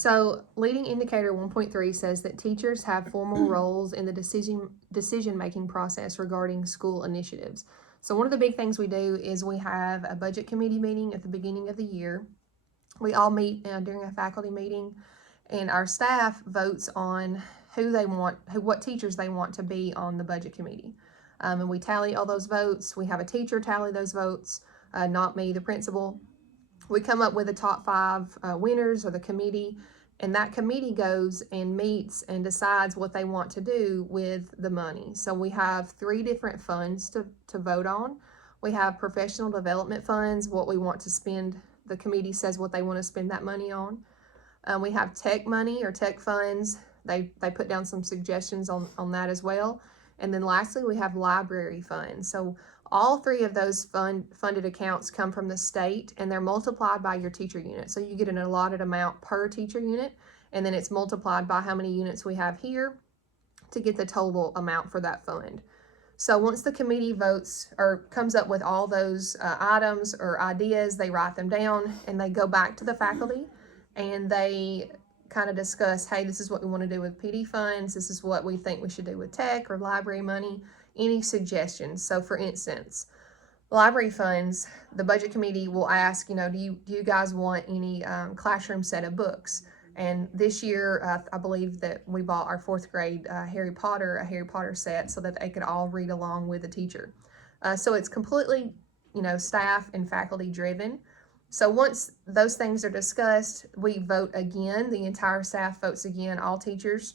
So, leading indicator 1.3 says that teachers have formal roles in the decision making process regarding school initiatives. So, one of the big things we do is we have a budget committee meeting at the beginning of the year. We all meet during a faculty meeting, and our staff votes on what teachers they want to be on the budget committee. And we tally all those votes. We have a teacher tally those votes, not me, the principal. We come up with the top five winners or the committee, and that committee goes and meets and decides what they want to do with the money. So we have three different funds to vote on. We have professional development funds, what we want to spend. The committee says what they want to spend that money on. We have tech money or tech funds. They put down some suggestions on that as well. And then lastly, we have library funds. So all three of those funded accounts come from the state, and they're multiplied by your teacher unit. So you get an allotted amount per teacher unit, and then it's multiplied by how many units we have here to get the total amount for that fund. So once the committee votes or comes up with all those items or ideas, they write them down and they go back to the faculty and they kind of discuss, hey, this is what we want to do with PD funds. This is what we think we should do with tech or library money. Any suggestions? So for instance, library funds, the budget committee will ask, do you guys want any classroom set of books? And this year, I believe that we bought our fourth grade a Harry Potter set so that they could all read along with the teacher. So it's completely, staff and faculty driven. So once those things are discussed, we vote again. The entire staff votes again, all teachers,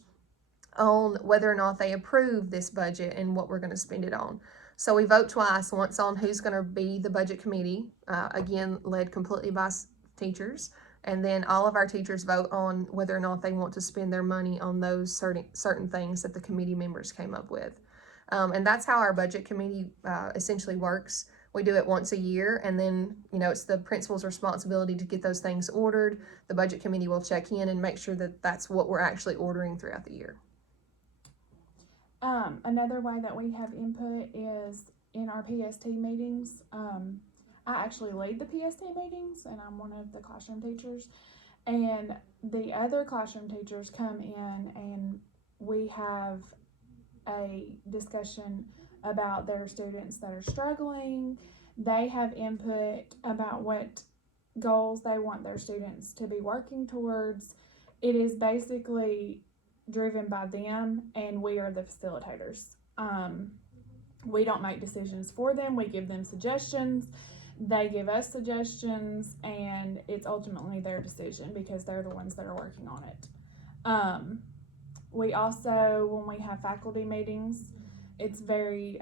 on whether or not they approve this budget and what we're going to spend it on. So we vote twice, once on who's going to be the budget committee, again, led completely by teachers. And then all of our teachers vote on whether or not they want to spend their money on those certain things that the committee members came up with. And that's how our budget committee essentially works. We do it once a year, and then, it's the principal's responsibility to get those things ordered. The budget committee will check in and make sure that that's what we're actually ordering throughout the year. Another way that we have input is in our PST meetings. I actually lead the PST meetings, and I'm one of the classroom teachers. And the other classroom teachers come in, and we have a discussion about their students that are struggling. They have input about what goals they want their students to be working towards. It is basically driven by them, and we are the facilitators. We don't make decisions for them. We give them suggestions. They give us suggestions, and it's ultimately their decision because they're the ones that are working on it. We also, when we have faculty meetings, it's very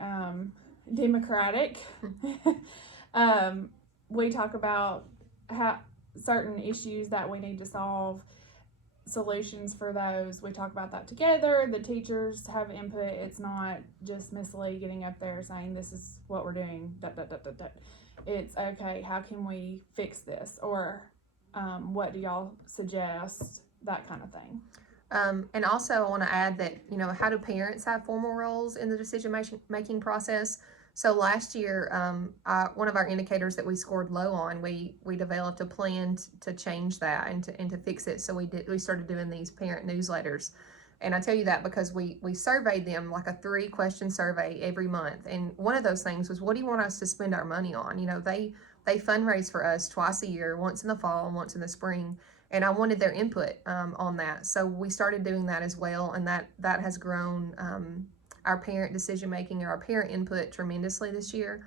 democratic. We talk about how certain issues that we need to solve, solutions for those. We talk about that together. The teachers have input. It's not just Miss Lee getting up there saying this is what we're doing. It's okay, how can we fix this, or what do y'all suggest, that kind of thing. And also I want to add that, how do parents have formal roles in the decision making process? So last year, one of our indicators that we scored low on, we developed a plan to change that and to fix it. So we started doing these parent newsletters. And I tell you that because we surveyed them, like a 3-question survey every month. And one of those things was, what do you want us to spend our money on? They fundraise for us twice a year, once in the fall and once in the spring. And I wanted their input on that. So we started doing that as well. And that has grown our parent decision making or our parent input tremendously this year.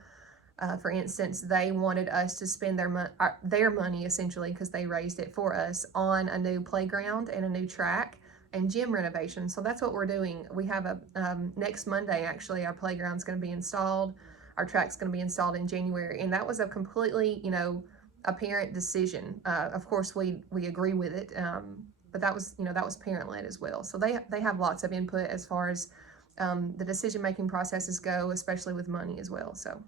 For instance, they wanted us to spend their money essentially, because they raised it for us, on a new playground and a new track and gym renovation. So that's what we're doing. We have next Monday, actually, our playground's going to be installed. Our track's going to be installed in January. And that was a completely, a parent decision. Of course, we agree with it. But that was parent led as well. So they have lots of input as far as the decision-making processes go, especially with money as well. So